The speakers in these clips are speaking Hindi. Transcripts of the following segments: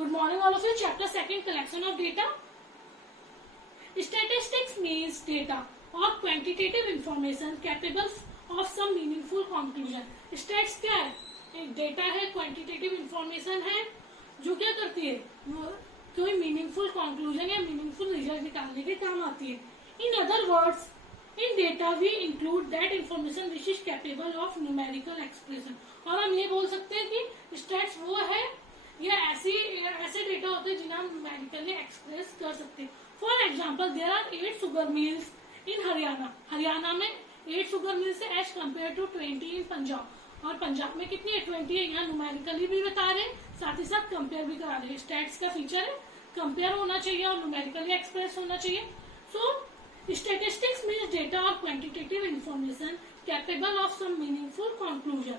Good morning all of you. Chapter 2, collection of data. Statistics means data or quantitative information capable of some meaningful conclusion. Stats क्या है? एक डेटा है, क्वांटिटेटिव इंफॉर्मेशन है जो क्या करती है, कोई मीनिंगफुल कंक्लूजन या मीनिंगफुल रिजल्ट निकालने के काम आती है. In other words, in data we include that information which is capable of numerical expression. और हम ये बोल सकते हैं कि स्टैट्स वो है या ऐसे डेटा होते हैं जिन्हें हम न्यूमेरिकली एक्सप्रेस कर सकते हैं. For example, there are 8 sugar mills in Haryana. Haryana में 8 शुगर मिल्स है as compare to 20 in Punjab. और पंजाब में कितनी है? 20 है. यहाँ न्यूमेरिकली भी बता रहे हैं, साथ ही साथ कंपेयर भी करा रहे हैं. स्टैट्स का फीचर है कंपेयर होना चाहिए और न्यूमेरिकली एक्सप्रेस होना चाहिए. सो स्टैटिस्टिक्स मीन्स डेटा और quantitative information capable of some meaningful conclusion.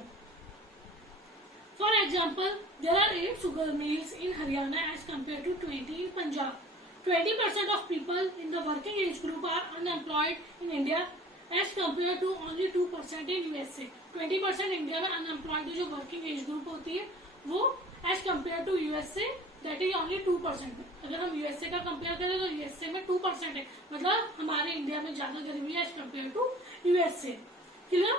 For example, there are 8 sugar mills in Haryana as compared to 20 in Punjab. 20% of people in the working age group are unemployed in India as compared to only 2% in USA. 20% India में अनएम्प्लॉयड जो वर्किंग एज ग्रुप होती है वो as compared to USA that is only 2%. अगर हम USA का कंपेयर करें तो USA में 2% है, मतलब हमारे इंडिया में ज्यादा गरीबी है as compared to USA. Clear?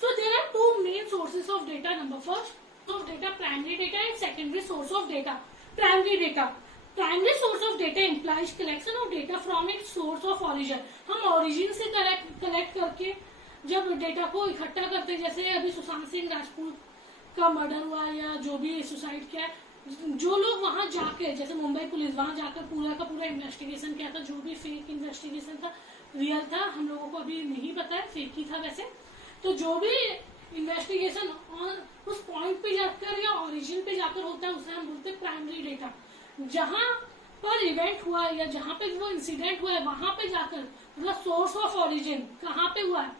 So there are two main sources of data. Number first of data, primary data and secondary source of data. Primary data, primary source of data implies collection of data from its source of origin. हम origin से कलेक्ट करके जब डेटा को इकट्ठा करते हैं, जैसे अभी सुशांत सिंह राजपूत का मर्डर हुआ या जो भी सुसाइड किया, जो लोग वहां जाके, जैसे मुंबई पुलिस वहां जाकर पूरा का पूरा इन्वेस्टिगेशन किया था, जो भी फेक इन्वेस्टिगेशन था, रियल था हम लोगों को अभी नहीं पता है, फेक ही था वैसे. तो जो भी इन्वेस्टिगेशन उस पॉइंट पे जाकर या ओरिजिन पे जाकर होता है उसे हम बोलते हैं प्राइमरी डेटा. जहां पर इवेंट हुआ है या जहां पे वो इंसिडेंट हुआ है वहां पे जाकर, मतलब सोर्स ऑफ ओरिजिन कहाँ पे हुआ है,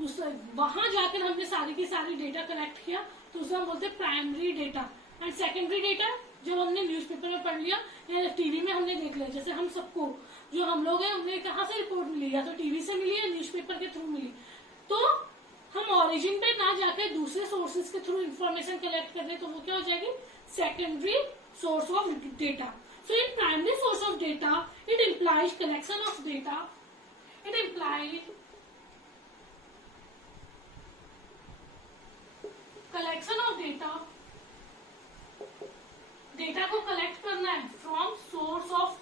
उस वहां जाकर हमने सारी की सारी डेटा कलेक्ट किया तो उसे हम बोलते हैं primary data. And secondary data जब हमने न्यूज़पेपर में पढ़ लिया या टीवी में हमने देख लिया, जैसे हम सबको जो हम लोग हैं उन्हें कहाँ से रिपोर्ट मिली, या तो टीवी से मिली या न्यूज़पेपर के थ्रू मिली, तो हम ओरिजिन पे ना जाकर दूसरे सोर्सेज के थ्रू इंफॉर्मेशन कलेक्ट कर रहे तो वो क्या हो जाएगी, secondary source of data. So in primary source of data it implies collection of data, it implies collection of data. Data को कलेक्ट करना है from source of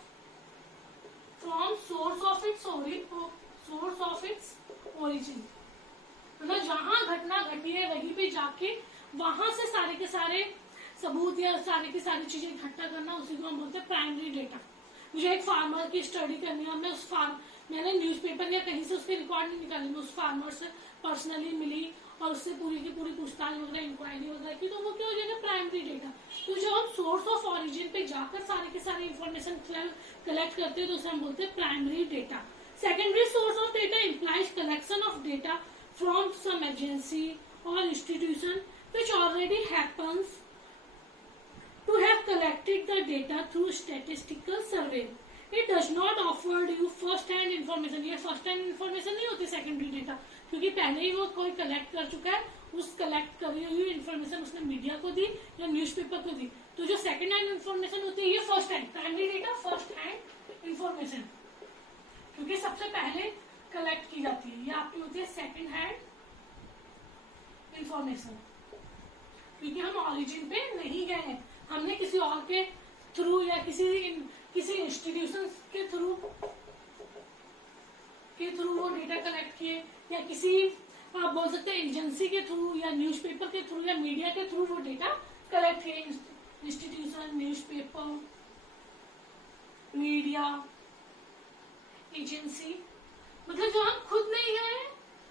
its origin. मतलब जहां घटना घटी है वहीं पे जाके वहां से सारे के सारे सबूत या सारी की सारी चीजें इकट्ठा करना, उसी को हम बोलते हैं प्राइमरी डेटा. मुझे एक फार्मर की स्टडी करनी है, मैंने न्यूज़पेपर या कहीं से उसके रिकॉर्ड नहीं निकाली, मैं उस फार्मर से पर्सनली मिली और उससे पूरी की पूरी पूछताछ वगैरह इंक्वायरी वगैरह की, तो वो क्या हो जाएगा, प्राइमरी डेटा. तो जब हम सोर्स ऑफ ओरिजिन पे जाकर सारे के सारे इंफॉर्मेशन कलेक्ट करते हैं तो उसे हम बोलते हैं primary data. Secondary source of data implies collection of data from some agency or institution which already happens to have collected the data through statistical survey. It does not offer you first hand information. ये first hand information नहीं होती secondary data, क्योंकि पहले ही वो कोई कलेक्ट कर चुका है, उस कलेक्ट करी हुई इन्फॉर्मेशन उसने मीडिया को दी या न्यूज़पेपर को दी. तो जो सेकंड हैंड इन्फॉर्मेशन होती है ये first hand, primary data first hand information, क्योंकि सबसे पहले कलेक्ट की जाती है. ये आपकी होती है सेकंड हैंड इंफॉर्मेशन, क्योंकि हम ओरिजिन पे नहीं गए हैं, हमने किसी और के थ्रू या किसी इंस्टीट्यूशन के थ्रू वो डेटा कलेक्ट किए, या किसी आप बोल सकते हैं एजेंसी के थ्रू या न्यूज़पेपर के थ्रू या मीडिया के थ्रू वो डेटा कलेक्ट किए. इंस्टीट्यूशन, न्यूज़पेपर, मीडिया, एजेंसी, मतलब जो हम खुद नहीं गए,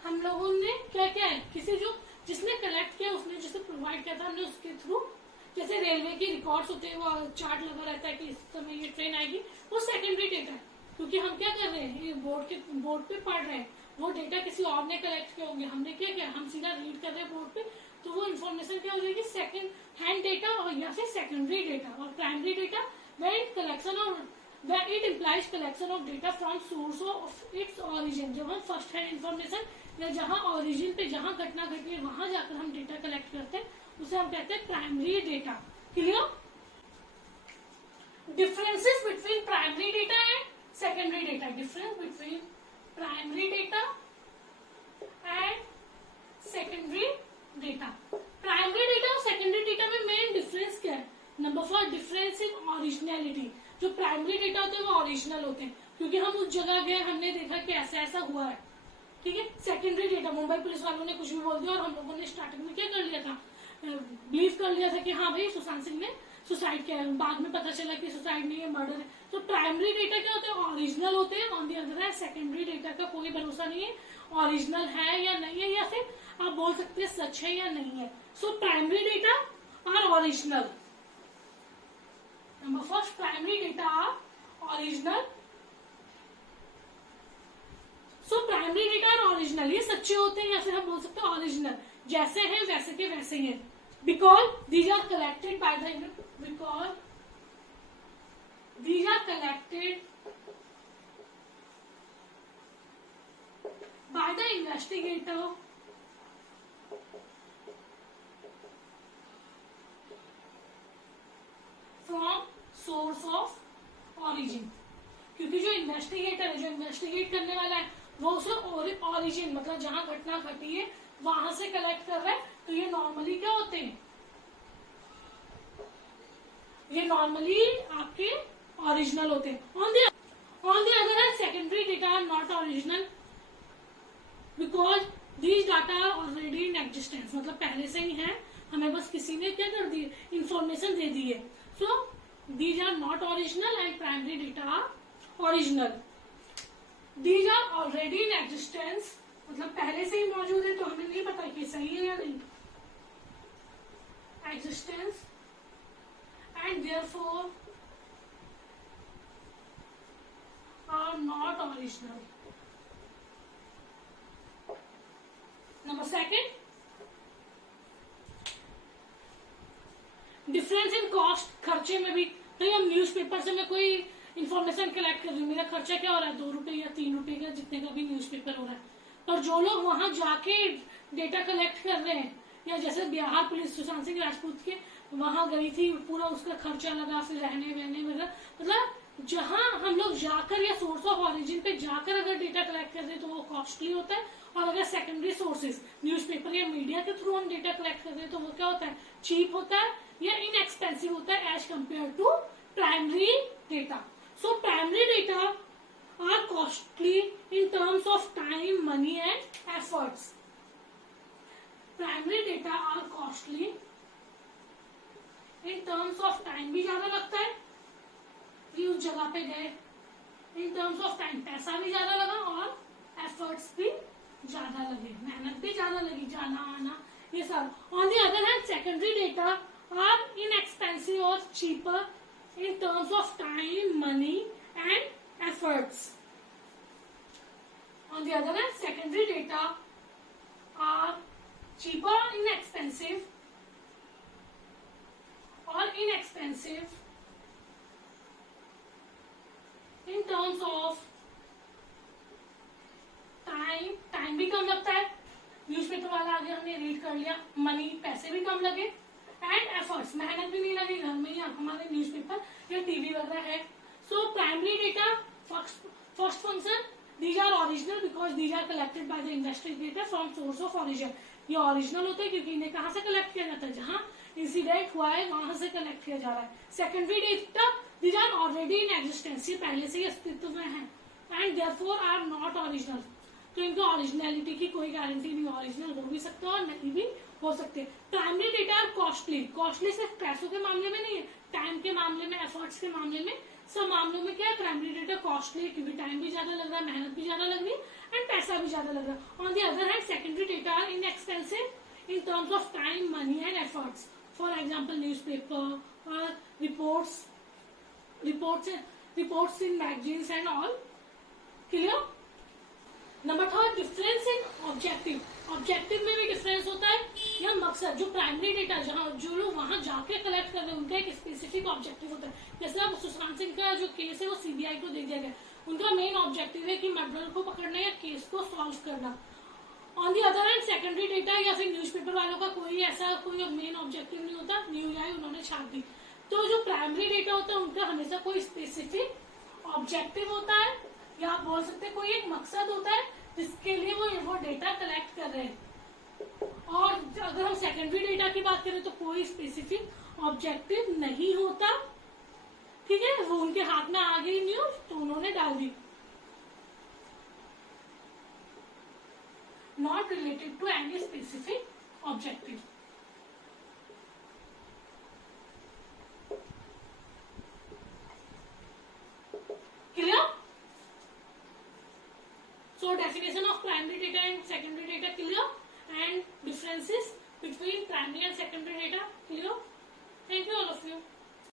हम लोगों ने क्या क्या है, किसी जिसने कलेक्ट किया, उसने जिसे प्रोवाइड किया था हमने उसके थ्रू. जैसे रेलवे की रिकॉर्ड्स होते हैं, वो चार्ट लगा रहता है कि इस समय ये ट्रेन आएगी, वो सेकेंडरी डेटा है, क्योंकि हम क्या कर रहे हैं, ये बोर्ड पे पढ़ रहे हैं, वो डेटा किसी और ने कलेक्ट किए होंगे, हमने क्या किया, हम सीधा रीड कर रहे हैं बोर्ड पे, तो वो इन्फॉर्मेशन क्या हो जाएगी, सेकेंड हैंड डेटा और या फिर सेकेंडरी डेटा. और प्राइमरी डेटा वेन कलेक्शन और it implies collection of data from source of its origin. जब हम फर्स्ट हैंड इन्फॉर्मेशन या जहाँ ओरिजिन पे जहाँ घटना घटी है वहां जाकर हम डेटा कलेक्ट करते हैं उसे हम कहते हैं primary data. Clear? Differences between primary data and secondary data, difference between primary data and secondary data. Primary data और सेकेंडरी डेटा में मेन डिफरेंस क्या है? Number 4 difference in originality. जो प्राइमरी डेटा होते हैं वो ओरिजिनल होते हैं, क्योंकि हम उस जगह गए, हमने देखा कि ऐसा ऐसा हुआ है, ठीक है। सेकेंडरी डेटा, मुंबई पुलिस वालों ने कुछ भी बोल दिया और हम लोगों ने स्टार्टिंग में क्या कर लिया था, बिलीव कर लिया था कि हाँ भाई सुशांत सिंह ने सुसाइड किया है, बाद में पता चला कि सुसाइड नहीं है, मर्डर है। तो प्राइमरी डेटा क्या होते हैं? ओरिजिनल होते हैं। On the other hand secondary data का कोई भरोसा नहीं है, ओरिजिनल है या नहीं है, या फिर आप बोल सकते हैं सच है या नहीं है। So primary data are original. Number first, primary data are original. So primary data are original, ये सच्चे होते हैं या फिर हम बोल सकते हैं ओरिजिनल, जैसे हैं वैसे के वैसे ही हैं। Because these are collected by the investigator from source of origin। क्योंकि जो इन्वेस्टिगेटर है, जो इन्वेस्टिगेट करने वाला है, वो उसे ओरिजिन मतलब जहां घटना घटी है वहां से कलेक्ट कर रहा है। तो ये नॉर्मली क्या होते हैं? ये नॉर्मली आपके ओरिजिनल होते हैं। On the other hand secondary data are not original because these data are already in existence, मतलब पहले से ही है, हमें बस किसी ने क्या कर दी, इंफॉर्मेशन दे दी है। So these are not original and primary data are original. These are already in existence, मतलब पहले से ही मौजूद है, तो हमें नहीं पता कि सही है या नहीं। Existence and therefore are not original. Number second, difference in cost, खर्चे में भी। तो हम न्यूज़पेपर से मैं कोई इंफॉर्मेशन कलेक्ट कर रही हूँ, मेरा खर्चा क्या हो रहा है, 2 रुपए या 3 रुपए का, जितने का भी न्यूज़पेपर हो रहा है। और जो लोग वहां जाके डेटा कलेक्ट कर रहे हैं, या जैसे बिहार पुलिस सुशांत सिंह राजपूत के वहां गई थी, पूरा उसका खर्चा लगा, फिर रहने वहने वगैरह, मतलब जहां हम लोग जाकर या सोर्स ऑफ ओरिजिन पे जाकर अगर डेटा कलेक्ट कर रहे हैं तो वो कॉस्टली होता है। और अगर सेकेंडरी सोर्सेज न्यूज़पेपर या मीडिया के थ्रू हम डेटा कलेक्ट कर रहे हैं तो वो क्या होता है, चीप होता है या इनएक्सपेंसिव होता है as compare to primary data. So primary data are costly in terms of time, money and efforts. Primary data are costly in terms of time, भी ज्यादा लगता है कि उस जगह पे गए, इन टर्म्स ऑफ टाइम पैसा भी ज्यादा लगा और एफर्ट्स भी ज्यादा लगे, मेहनत भी ज्यादा लगी, जाना आना ये सब। On the other hand secondary data are inexpensive और cheaper in terms of time, money and efforts. On the other hand, secondary data are cheaper, inexpensive in terms of time, time भी कम लगता है, न्यूज़पेपर वाला आगे हमने रीड कर लिया, मनी पैसे भी कम लगे, एंड एफर्ट्स मेहनत भी नहीं लगी, घर में ही हमारे न्यूज़पेपर या टीवी वगैरह है। So primary data first function, these are original because these are collected by the investigator from source of origin। ये ओरिजिनल होते हैं क्योंकि इन्हें कहाँ से कलेक्ट किया जाता है, जहाँ इंसिडेंट हुआ है वहां से कलेक्ट किया जा रहा है। Secondary data, these are already in existence, ये पहले से ही अस्तित्व में है, and therefore are not original। तो इनकी ओरिजिनलिटी की कोई गारंटी नहीं, ओरिजिनल हो भी सकते हैं और नहीं भी हो सकते। Primary data are costly, costly सिर्फ पैसों के मामले में नहीं है, टाइम के मामले में, एफर्ट्स के मामले में, सब मामलों में क्या है, प्राइमरी डेटा कॉस्टली है क्योंकि टाइम भी ज्यादा लग रहा है, मेहनत भी ज्यादा लग रही है एंड पैसा भी ज्यादा लग रहा है। On the other hand secondary data are inexpensive in terms of time, money and efforts. For example newspaper और reports in magazines and all. Clear? Number 3, difference in objective. Objective में भी डिफरेंस होता है या मकसद। जो प्राइमरी डेटा जहाँ जो लोग वहां जाके कलेक्ट कर रहे हैं उनका एक स्पेसिफिक ऑब्जेक्टिव होता है। जैसे अब सुशांत सिंह का जो केस है वो सीबीआई को दे दिया गया, उनका मेन ऑब्जेक्टिव है कि मर्डर को पकड़ना या केस को सॉल्व करना। On the other hand secondary data या फिर न्यूज़पेपर वालों का कोई ऐसा कोई मेन ऑब्जेक्टिव नहीं होता, न्यूज आई उन्होंने छाप दी। तो जो प्राइमरी डेटा होता है उनका हमेशा कोई स्पेसिफिक ऑब्जेक्टिव होता है, या आप बोल सकते हैं कोई एक मकसद होता है जिसके लिए वो डेटा कलेक्ट कर रहे हैं। और अगर हम सेकेंडरी डेटा की बात करें तो कोई स्पेसिफिक ऑब्जेक्टिव नहीं होता, ठीक है। वो उनके हाथ में आ गई न्यूज तो उन्होंने डाल दी, not related to any specific objective. Clear? So definition of primary data and secondary data clear, and differences between primary and secondary data clear. Thank you all of you.